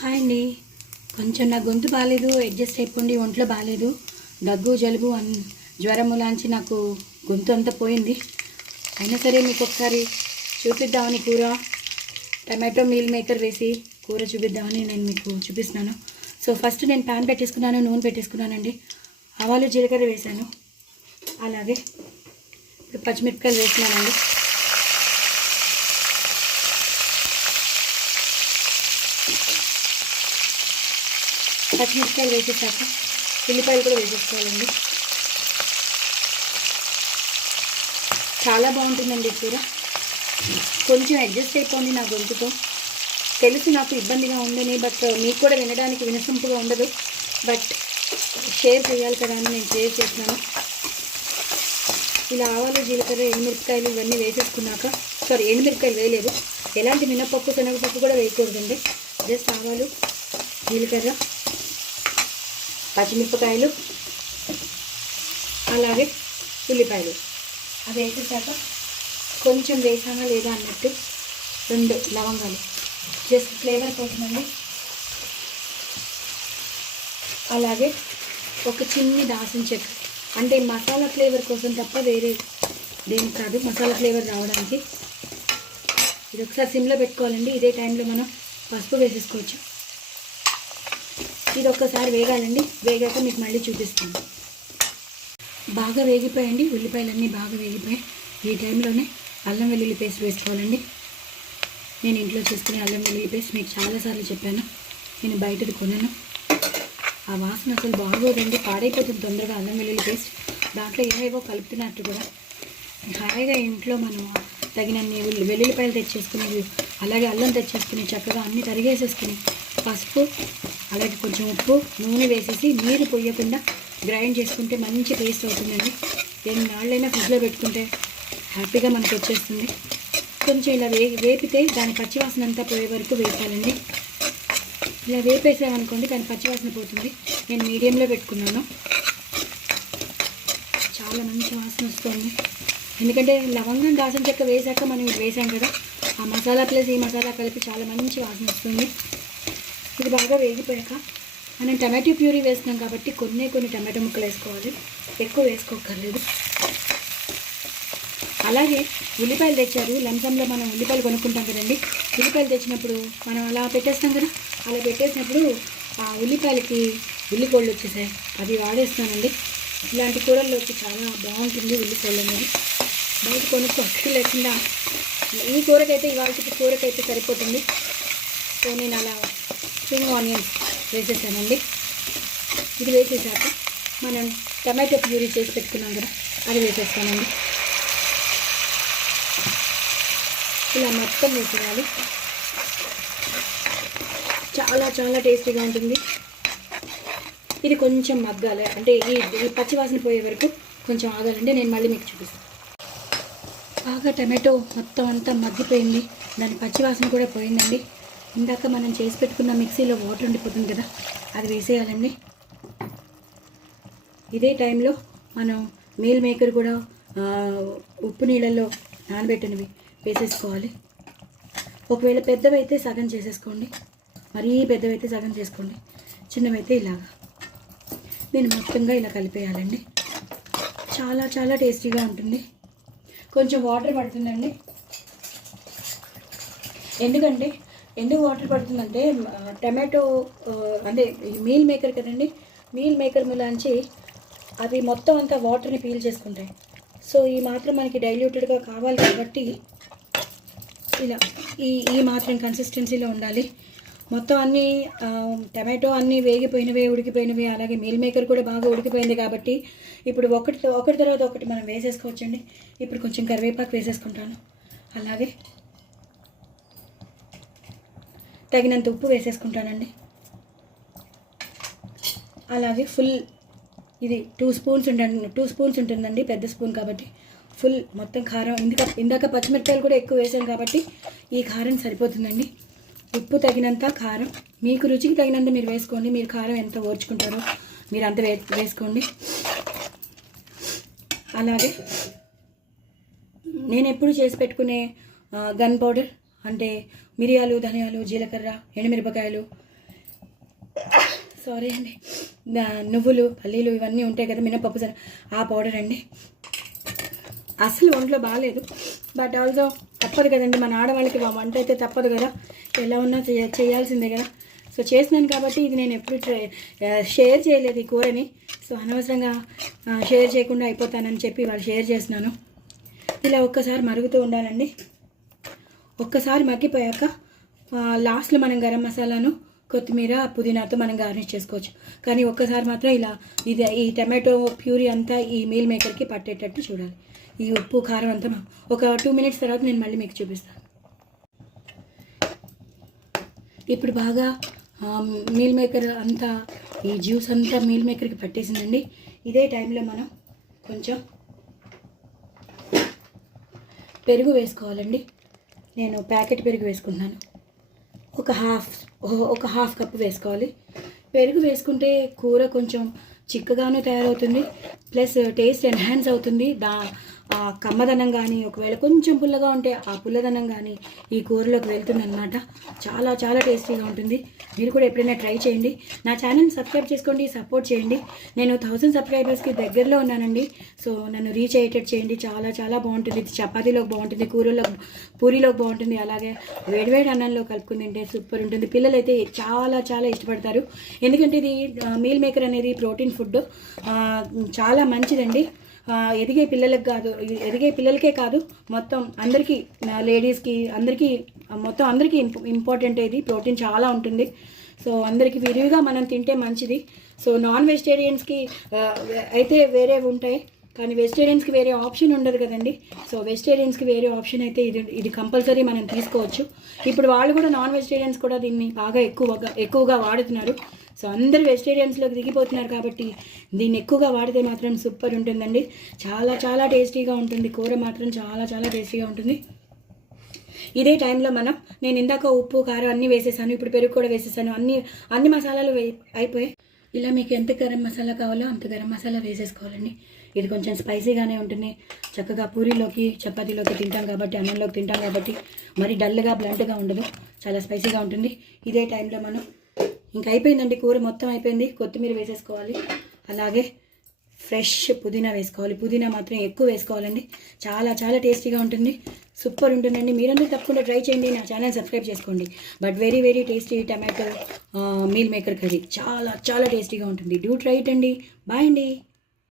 Hi అండి. కొంచెం నా గొంతు బాగాలేదు, అడ్జస్ట్ అయిపోండి. ఒంట్లో బాగాలేదు, దగ్గు జలుబు జ్వరము లాంచి నాకు గొంతు అంతా పోయింది. అయినా సరే మీకు ఒకసారి చూపిద్దామని కూర టమాటో మీల్ మేకర్ వేసి కూర చూపిద్దామని నేను మీకు చూపిస్తున్నాను. సో ఫస్ట్ నేను ప్యాన్ పెట్టేసుకున్నాను, నూనె పెట్టేసుకున్నానండి. ఆవాలు జీలకర్ర వేసాను, అలాగే ఇప్పుడు పచ్చిమిరపకాయలు వేసినానండి. పచ్చిమిరపకాయలు వేసేసాక ఉల్లిపాయలు కూడా వేసేసుకోవాలండి. చాలా బాగుంటుందండి కూర. కొంచెం అడ్జస్ట్ అయిపోయింది నా గొంతుతో. తెలుసు నాకు ఇబ్బందిగా ఉందని, బట్ మీకు కూడా వినడానికి వినసొంపుగా ఉండదు, బట్ షేర్ చేయాలి కదా అని నేను షేర్ చేస్తున్నాను. ఇలా ఆవాలు జీలకర్ర ఎండుమిరపకాయలు ఇవన్నీ వేసేసుకున్నాక, ఎండుమిరపకాయలు వేయలేదు, ఎలాంటి మినపప్పు శనగపప్పు కూడా వేయకూడదండి. జస్ట్ ఆవాలు జీలకర్ర పచ్చిమిరపకాయలు అలాగే ఉల్లిపాయలు అవి వేసేసాక కొంచెం వేసానా లేదా అన్నట్టు 2 లవంగాలు జస్ట్ ఫ్లేవర్ కోసమండి. అలాగే ఒక చిన్ని దాల్చిన చెక్క, అంటే మసాలా ఫ్లేవర్ కోసం తప్ప వేరే దేనికి కాదు, మసాలా ఫ్లేవర్ రావడానికి. ఇది ఒకసారి సిమ్లో పెట్టుకోవాలండి. ఇదే టైంలో మనం పసుపు వేసేసుకోవచ్చు. ఇది ఒక్కసారి వేగాలండి. వేగాక మీకు మళ్ళీ చూపిస్తాను. బాగా వేగిపోయండి, ఉల్లిపాయలన్నీ బాగా వేగిపోయాయి. ఈ టైంలోనే అల్లం వెల్లుల్లి పేస్ట్ వేసుకోవాలండి. నేను ఇంట్లో చేసుకునే అల్లం వెల్లుల్లి పేస్ట్ మీకు చాలాసార్లు చెప్పాను, నేను బయటది కొనను. ఆ వాసన అసలు బాగోదండి, పాడైపోతుంది తొందరగా అల్లం వెల్లుల్లి పేస్ట్. దాంట్లో ఏవేవో కలుపుతున్నట్టు కూడా. హాయిగా ఇంట్లో మనం తగినన్ని వెల్లుల్లిపాయలు తెచ్చేసుకుని, అలాగే అల్లం తెచ్చేసుకుని, చక్కగా అన్నీ తరిగేసేసుకుని, పసుపు అలాగే కొంచెం ఉప్పు నూనె వేసేసి నీరు పొయ్యకుండా గ్రైండ్ చేసుకుంటే మంచి టేస్ట్ అవుతుందండి. ఎన్ని నాళ్ళైనా ఫ్రిడ్జ్లో పెట్టుకుంటే హ్యాపీగా మనకు వచ్చేస్తుంది. కొంచెం ఇలా వేపితే దాని పచ్చివాసన అంతా పోయే వరకు వేపాలండి. ఇలా వేపేసామనుకోండి దాని పచ్చివాసన పోతుంది. నేను మీడియంలో పెట్టుకున్నాను. చాలా మంచి వాసన వస్తుంది, ఎందుకంటే లవంగం దాల్చిన చెక్క వేసాక మనం ఇది వేసాం కదా, ఆ మసాలా ప్లస్ ఈ మసాలా కలిపి చాలా మంచి వాసన వస్తుంది. ఇది బాగా వేగిపోయాక మనం టమాటో ప్యూరీ వేస్తున్నాం కాబట్టి కొన్ని టమాటో ముక్కలు వేసుకోవాలి, ఎక్కువ వేసుకోకర్లేదు. అలాగే ఉల్లిపాయలు తెచ్చారు, లంచంలో మనం ఉల్లిపాయలు కొనుక్కుంటాం కదండి. ఉల్లిపాయలు తెచ్చినప్పుడు మనం అలా పెట్టేస్తాం కదా, అలా పెట్టేసినప్పుడు ఆ ఉల్లిపాయలకి ఉల్లికోళ్ళు వచ్చేసాయి, అది వాడేస్తానండి. ఇలాంటి కూరల్లోకి చాలా బాగుంటుంది ఉల్లిపాయలు అనేది. బయట కొనుక్కోవడం లేకుండా ఈ కూరకైతే ఇవాళకి కూరకైతే సరిపోతుంది. సో నేను అలా స్ప్రింగ్ ఆనియన్స్ వేసేసానండి. ఇది వేసేసాక మనం టమాటో ప్యూరీ చేసి పెట్టుకున్నాం కదా, అది వేసేస్తానండి. ఇలా మొత్తం వేసేయాలి. చాలా చాలా టేస్టీగా ఉంటుంది. ఇది కొంచెం మగ్గాలి, అంటే ఈ పచ్చివాసన పోయే వరకు కొంచెం ఆగాలండి. నేను మళ్ళీ మీకు చూపిస్తాను. బాగా టమాటో మొత్తం అంతా మగ్గిపోయింది, దాని పచ్చివాసన కూడా పోయిందండి. ఇందాక మనం చేసి పెట్టుకున్న మిక్సీలో వాటర్ ఉండిపోతుంది కదా, అది వేసేయాలండి. ఇదే టైంలో మనం మీల్ మేకర్ కూడా ఉప్పు నీళ్ళల్లో నానబెట్టినవి వేసేసుకోవాలి. ఒకవేళ పెద్దవైతే సగం చేసేసుకోండి, మరీ పెద్దవైతే సగం చేసుకోండి, చిన్నవైతే ఇలాగా దీన్ని మొత్తంగా ఇలా కలిపేయాలండి. చాలా చాలా టేస్టీగా ఉంటుంది. కొంచెం వాటర్ పడుతుందండి, ఎందుకు వాటర్ పడుతుందంటే టమాటో అంటే మీల్ మేకర్ కదండి, మీల్ మేకర్ ములాంచి అవి మొత్తం అంతా వాటర్ని పీల్ చేసుకుంటాయి. సో ఈ మాత్రం మనకి డైల్యూటెడ్గా కావాలి కాబట్టి ఇలా ఈ మాత్రం కన్సిస్టెన్సీలో ఉండాలి. మొత్తం అన్నీ టమాటో అన్నీ వేగిపోయినవి ఉడికిపోయినవి, అలాగే మీల్ మేకర్ కూడా బాగా ఉడికిపోయింది కాబట్టి ఇప్పుడు ఒకటి తర్వాత ఒకటి మనం వేసేసుకోవచ్చండి. ఇప్పుడు కొంచెం కరివేపాకు వేసేసుకుంటాను, అలాగే తగినంత ఉప్పు వేసేసుకుంటానండి. అలాగే ఫుల్ ఇది 2 స్పూన్స్ ఉంటుందండి, పెద్ద స్పూన్ కాబట్టి ఫుల్ మొత్తం కారం. ఇందాక పచ్చిమిరపకాయలు కూడా ఎక్కువ వేసాను కాబట్టి ఈ కారం సరిపోతుందండి. ఉప్పు తగినంత, కారం మీకు రుచికి తగినంత మీరు వేసుకోండి. మీరు కారం ఎంత ఓర్చుకుంటారో మీరు అంత వేసుకోండి. అలాగే నేను ఎప్పుడు చేసి పెట్టుకునే గన్ పౌడర్, అంటే మిరియాలు, ధనియాలు, జీలకర్ర, ఎండుమిరపకాయలు సారీ అండి, నువ్వులు పల్లీలు ఇవన్నీ ఉంటాయి కదా, మినపప్పు ఆ పౌడర్ అండి. అసలు ఒంట్లో బాగాలేదు, బట్ ఆల్సో తప్పదు కదండి, మన ఆడవాళ్ళకి వంట అయితే తప్పదు కదా, ఎలా ఉన్నా చేయాల్సిందే కదా. సో చేసినాను కాబట్టి ఇది నేను ఎప్పుడు షేర్ చేయలేదు ఈ కూరని. సో అనవసరంగా షేర్ చేయకుండా అయిపోతానని చెప్పి వాళ్ళు షేర్ చేస్తున్నాను. ఇలా ఒక్కసారి మరుగుతూ ఉండాలండి. ఒక్కసారి మగ్గిపోయాక లాస్ట్లో మనం గరం మసాలాను కొత్తిమీర పుదీనాతో మనం గార్నిష్ చేసుకోవచ్చు. కానీ ఒక్కసారి మాత్రం ఇలా ఈ టమాటో ప్యూరీ అంతా ఈ మీల్ మేకర్కి పట్టేటట్టు చూడాలి. ఈ ఉప్పు కారం అంతా ఒక 2 మినిట్స్ తర్వాత నేను మళ్ళీ మీకు చూపిస్తాను. ఇప్పుడు బాగా మీల్ మేకర్ అంతా ఈ జ్యూస్ అంతా మీల్ మేకర్కి పట్టేసిందండి. ఇదే టైంలో మనం కొంచెం పెరుగు వేసుకోవాలండి. నేను ప్యాకెట్ పెరుగు వేసుకుంటున్నాను. ఒక హాఫ్ కప్ వేసుకోవాలి. పెరుగు వేసుకుంటే కూర కొంచెం చిక్కగాను తయారవుతుంది, ప్లస్ టేస్ట్ ఎన్హాన్స్ అవుతుంది. ఆ కమ్మదనం కానీ, ఒకవేళ కొంచెం పుల్లగా ఉంటే ఆ పుల్లదనం కానీ ఈ కూరలోకి వెళ్తుంది అనమాట. చాలా చాలా టేస్టీగా ఉంటుంది. మీరు కూడా ఎప్పుడైనా ట్రై చేయండి. నా ఛానల్ని సబ్స్క్రైబ్ చేసుకోండి, సపోర్ట్ చేయండి. నేను 1000 సబ్స్క్రైబర్స్కి దగ్గరలో ఉన్నానండి. సో నన్ను రీచ్ అయ్యేటట్టు చేయండి. చాలా చాలా బాగుంటుంది. చపాతీలోకి బాగుంటుంది, పూరీలోకి బాగుంటుంది, అలాగే వేడివేడి అన్నంలో కలుపుకుని తింటే సూపర్ ఉంటుంది. పిల్లలు అయితే చాలా చాలా ఇష్టపడతారు. ఎందుకంటే ఇది మీల్ మేకర్ అనేది ప్రోటీన్ ఫుడ్, చాలా మంచిదండి. ఎదిగే పిల్లలకే కాదు, మొత్తం అందరికీ, లేడీస్కి మొత్తం అందరికీ ఇంపార్టెంట్. ఇది ప్రోటీన్ చాలా ఉంటుంది. సో అందరికీ విరివిగా మనం తింటే మంచిది. సో నాన్ వెజిటేరియన్స్కి అయితే వేరే ఉంటాయి, కానీ వెజిటేరియన్స్కి వేరే ఆప్షన్ ఉండదు కదండి. సో వెజిటేరియన్స్కి వేరే ఆప్షన్ అయితే ఇది కంపల్సరీ మనం తీసుకోవచ్చు. ఇప్పుడు వాళ్ళు కూడా నాన్ వెజిటేరియన్స్ కూడా దీన్ని బాగా ఎక్కువగా వాడుతున్నారు. సో అందరు వెజిటేరియన్స్లోకి దిగిపోతున్నారు కాబట్టి దీన్ని ఎక్కువగా వాడితే మాత్రం సూపర్ ఉంటుందండి. చాలా చాలా టేస్టీగా ఉంటుంది. కూర మాత్రం చాలా చాలా టేస్టీగా ఉంటుంది. ఇదే టైంలో నేను ఇందాక ఉప్పు కారం అన్నీ వేసేసాను, ఇప్పుడు పెరుగు కూడా వేసేసాను. అన్ని మసాలాలు అయిపోయాయి. ఇలా మీకు ఎంత గరం మసాలా కావాలో అంత గరం మసాలా వేసేసుకోవాలండి. ఇది కొంచెం స్పైసీగానే ఉంటుంది. చక్కగా పూరీలోకి చపాతీలోకి తింటాం కాబట్టి, అన్నంలోకి తింటాం కాబట్టి మరి డల్గా బ్లంట్గా ఉండదు, చాలా స్పైసీగా ఉంటుంది. ఇదే టైంలో ఇంకా అయిపోయిందండి, కూర మొత్తం అయిపోయింది. కొత్తిమీర వేసేసుకోవాలి, అలాగే ఫ్రెష్ పుదీనా వేసుకోవాలి. పుదీనా మాత్రం ఎక్కువ వేసుకోవాలండి. చాలా చాలా టేస్టీగా ఉంటుంది, సూపర్ ఉంటుందండి. మీరందరూ తప్పకుండా ట్రై చేయండి. నా ఛానల్ సబ్స్క్రైబ్ చేసుకోండి. But very very tasty tomato meal maker curry చాలా చాలా టేస్టీగా ఉంటుంది. డూ ట్రై ఇట్ అండి. బాయ్ అండి.